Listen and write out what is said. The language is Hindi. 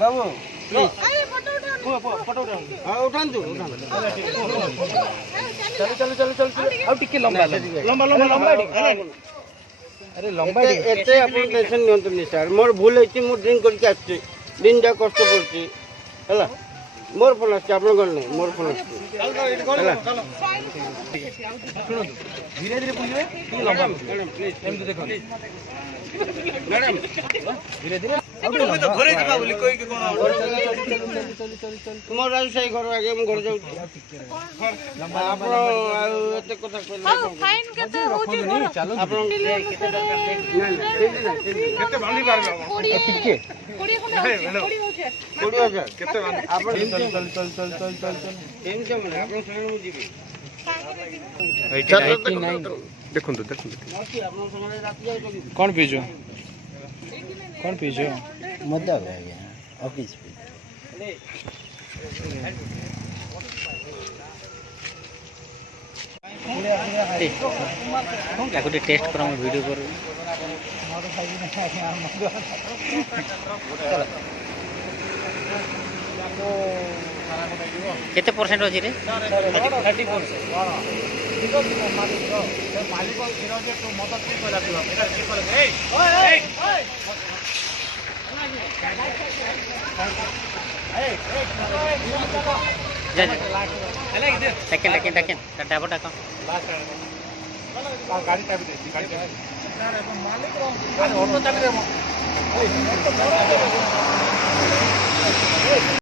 बाबू ଟିକେ ଲମ୍ବା अरे लंबा एते अपन टेंशन नियंत्रण सर मोर भूल होती मु ड्रिंक करके आछी दिन जा कष्ट पड़ती हैला मोर फोन आछी आपन गण नहीं मोर फोन आछी हैला धीरे धीरे बुझिबे तू लंबा मैडम प्लीज एमती देखो मैडम धीरे धीरे तो घरे जिबा बोली कोई के कोन मोर राज सही घर आगे हम घर जाऊ आपन एते कथा कहले फाइन केते होची घर आपन केते बांधी पारबे टिके 20 होचे 20000 केते बांधी आपन चल केमते माने आपन संगे मु जीबी देखुन तो आपन संगे रात जाऊ तो कौन पीजो कौन पीजो मध्य हो गया ऑफिस पे ଗୋଟେ ଟେଷ୍ଟ କର ମୁଁ ଭିଡ଼ିଓ କରୁ କେତେ ପରସେଣ୍ଟ ଅଛି ରେ 30% सेकेंड डाबटा कम गाड़ी चाबी दे गाड़ी मालिक ऑटो चाबी दे